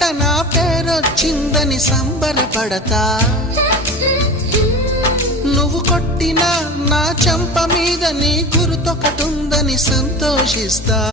వెంట నా పేరొచ్చిందని సంబరపడతా. నువ్వు కొట్టిన నా చెంప మీద నీ గుర్తొకటుందని సంతోషిస్తా.